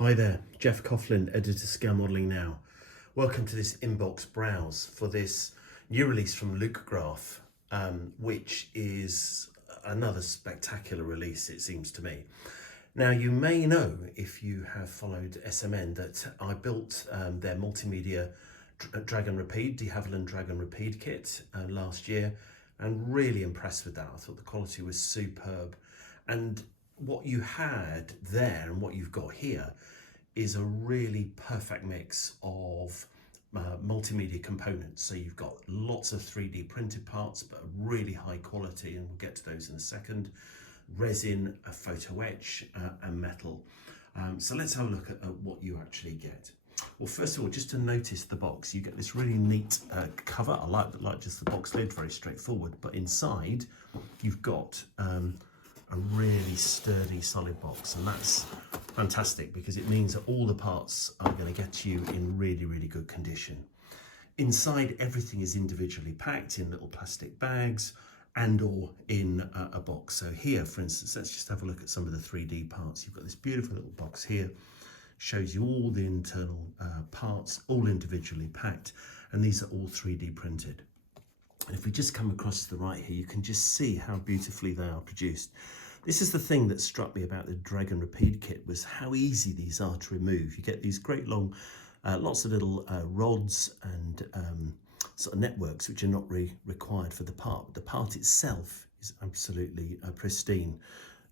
Hi there, Geoff Coughlin, editor Scale Modelling Now. Welcome to this inbox browse for this new release from Lukgraph, which is another spectacular release, it seems to me. Now, you may know, if you have followed SMN, that I built their multimedia drag and repeat, de Havilland drag and repeat kit last year, and really impressed with that. I thought the quality was superb. And what you had there and what you've got here is a really perfect mix of multimedia components. So you've got lots of 3D printed parts, but really high quality, and we'll get to those in a second. Resin, a photo etch, and metal. So let's have a look at what you actually get. Well, first of all, just to notice the box, you get this really neat cover. I like just the box lid, very straightforward, but inside you've got a really sturdy, solid box, and that's fantastic because it means that all the parts are going to get to you in really, really good condition. Inside, everything is individually packed in little plastic bags and or in a box. So here, for instance, let's just have a look at some of the 3D parts. You've got this beautiful little box here, shows you all the internal parts, all individually packed, and these are all 3D printed. And if we just come across to the right here, you can just see how beautifully they are produced. This is the thing that struck me about the drag and repeat kit, was how easy these are to remove. You get these great long, lots of little rods and sort of networks which are not really required for the part. But the part itself is absolutely pristine.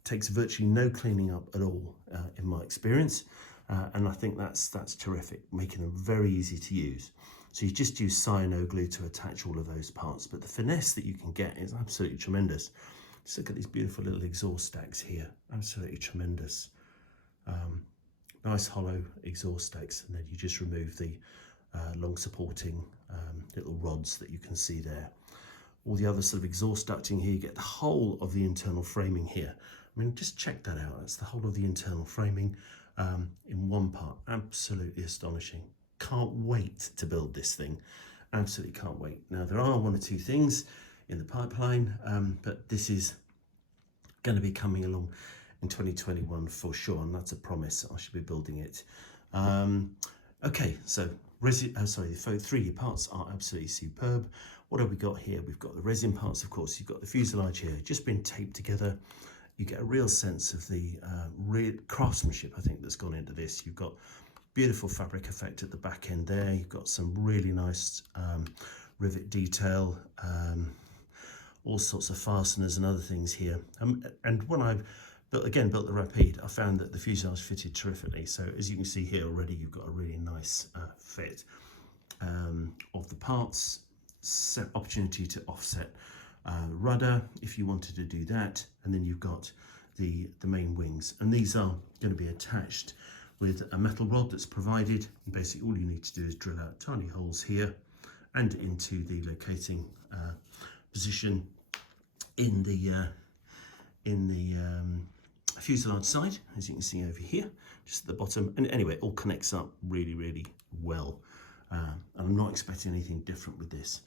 Takes virtually no cleaning up at all in my experience. And I think that's terrific, making them very easy to use. So you just use cyano glue to attach all of those parts, but the finesse that you can get is absolutely tremendous. Just look at these beautiful little exhaust stacks here, absolutely tremendous. Nice hollow exhaust stacks, and then you just remove the long supporting little rods that you can see there. All the other sort of exhaust ducting here, you get the whole of the internal framing here. I mean, just check that out. That's the whole of the internal framing in one part. Absolutely astonishing. Can't wait to build this thing. Absolutely can't wait. Now, there are one or two things in the pipeline, but this is going to be coming along in 2021 for sure, and that's a promise. I should be building it. Okay, so the 3D parts are absolutely superb. What have we got here? We've got the resin parts, of course. You've got the fuselage here, just been taped together. You get a real sense of the real craftsmanship, I think, that's gone into this. You've got beautiful fabric effect at the back end there. You've got some really nice rivet detail, all sorts of fasteners and other things here. And when I've built the Rapide, I found that the fuselage fitted terrifically. So as you can see here already, you've got a really nice fit of the parts. Opportunity to offset rudder if you wanted to do that, and then you've got the main wings, and these are going to be attached with a metal rod that's provided. And basically all you need to do is drill out tiny holes here and into the locating position in the fuselage side, as you can see over here, just at the bottom. And anyway, it all connects up really, really well. And I'm not expecting anything different with this.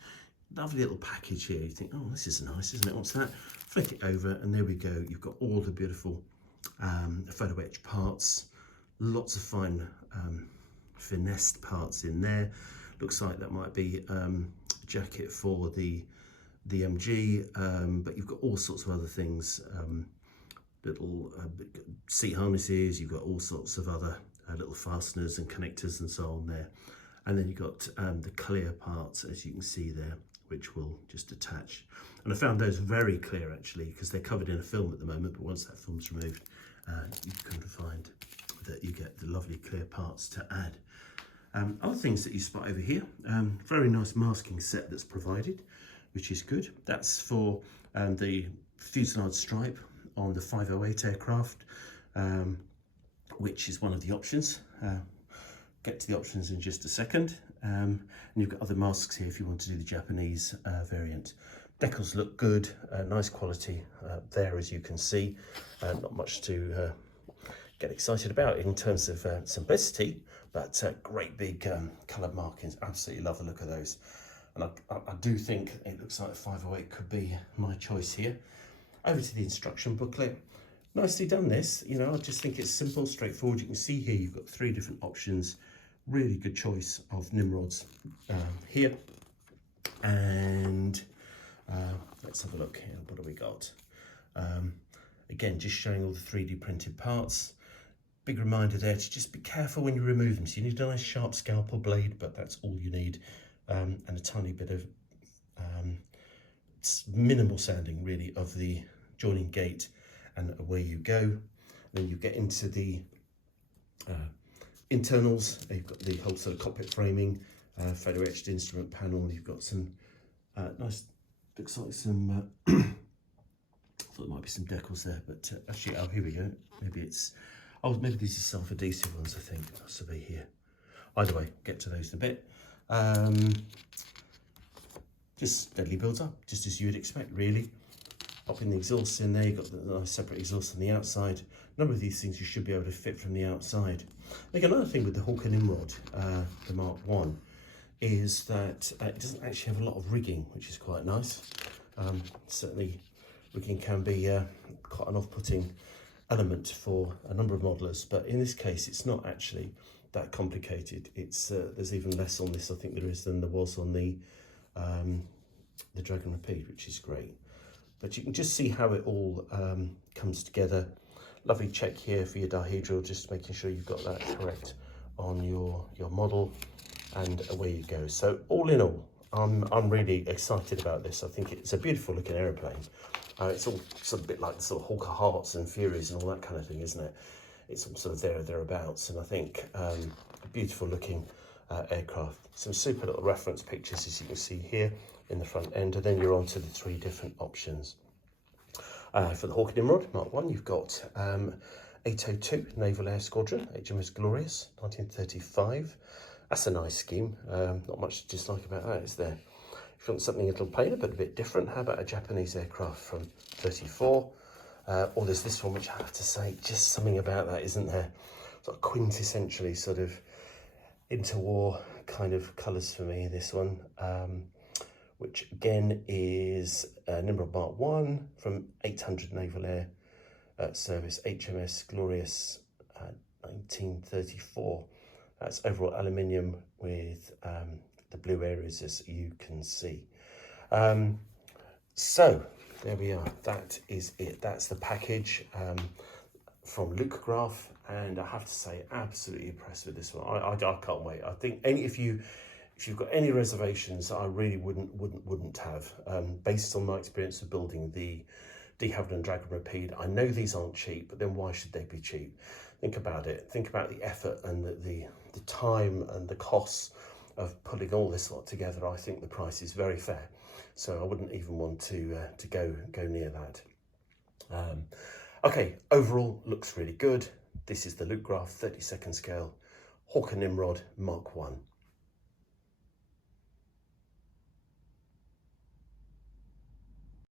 Lovely little package here. You think, oh, this is nice, isn't it? What's that? Flick it over, and there we go. You've got all the beautiful photo etch parts. Lots of fine finessed parts in there. Looks like that might be a jacket for the MG, but you've got all sorts of other things. Little seat harnesses. You've got all sorts of other little fasteners and connectors and so on there. And then you've got the clear parts, as you can see there, which will just attach. And I found those very clear, actually, because they're covered in a film at the moment, but once that film's removed, you can find that you get the lovely clear parts to add. Other things that you spot over here, very nice masking set that's provided, which is good. That's for the fuselage stripe on the 508 aircraft, which is one of the options. Get to the options in just a second. And you've got other masks here if you want to do the Japanese variant. Decals look good, nice quality there, as you can see. Not much to get excited about in terms of simplicity, but great big coloured markings. Absolutely love the look of those. And I do think it looks like 508 could be my choice here. Over to the instruction booklet. nicely done this. You know, I just think it's simple, straightforward. You can see here you've got 3 different options. Really good choice of Nimrods here. And let's have a look here. What do we got? Again, just showing all the 3D printed parts. Big reminder there to just be careful when you remove them. So you need a nice sharp scalpel blade, but that's all you need. And a tiny bit of minimal sanding really of the joining gate, and away you go. Then you get into the internals. You've got the whole sort of cockpit framing, photo etched instrument panel. You've got some nice, looks like some, I thought there might be some decals there, but actually, oh, here we go. Maybe it's, oh, maybe these are self-adhesive ones, I think. So be here. Either way, get to those in a bit. Just steadily builds up, just as you would expect, really. Popping the exhaust in there, you've got the nice separate exhaust on the outside. A number of these things you should be able to fit from the outside. I think another thing with the Hawk and Nimrod, the Mark I, is that it doesn't actually have a lot of rigging, which is quite nice. Certainly, rigging can be quite an off-putting element for a number of modelers, but in this case, it's not actually that complicated. It's there's even less on this, I think, there is than there was on the Dragon Rapide, which is great. But you can just see how it all comes together. Lovely check here for your dihedral, just making sure you've got that correct on your model, and away you go. So all in all, I'm really excited about this. I think it's a beautiful looking aeroplane. It's all sort of a bit like the sort of Hawker Hearts and Furies and all that kind of thing, isn't it? It's all sort of thereabouts, and I think a beautiful looking aircraft. Some super little reference pictures, as you can see here in the front end, and then you're on to the 3 different options. For the Hawk and Nimrod Mark I, you've got 802 Naval Air Squadron, HMS Glorious, 1935. That's a nice scheme. Not much to dislike about that, is there? If you want something a little plainer but a bit different, how about a Japanese aircraft from 34? Or there's this one, which I have to say, just something about that, isn't there? Sort of quintessentially sort of interwar kind of colours for me, this one. Which again is Nimrod Mark I from 800 Naval Air Service, HMS Glorious, 1934. That's overall aluminium with the blue areas, as you can see. So there we are, that is it. That's the package from Lukgraph, and I have to say, absolutely impressed with this one. I can't wait. I think if you've got any reservations, I really wouldn't have. Based on my experience of building the de Havilland Dragon Rapide, I know these aren't cheap, but then why should they be cheap? Think about it. Think about the effort and the time and the costs of putting all this lot together. I think the price is very fair, so I wouldn't even want to go near that. Okay, overall looks really good. This is the Lukgraph 32nd scale Hawk and Nimrod Mark I.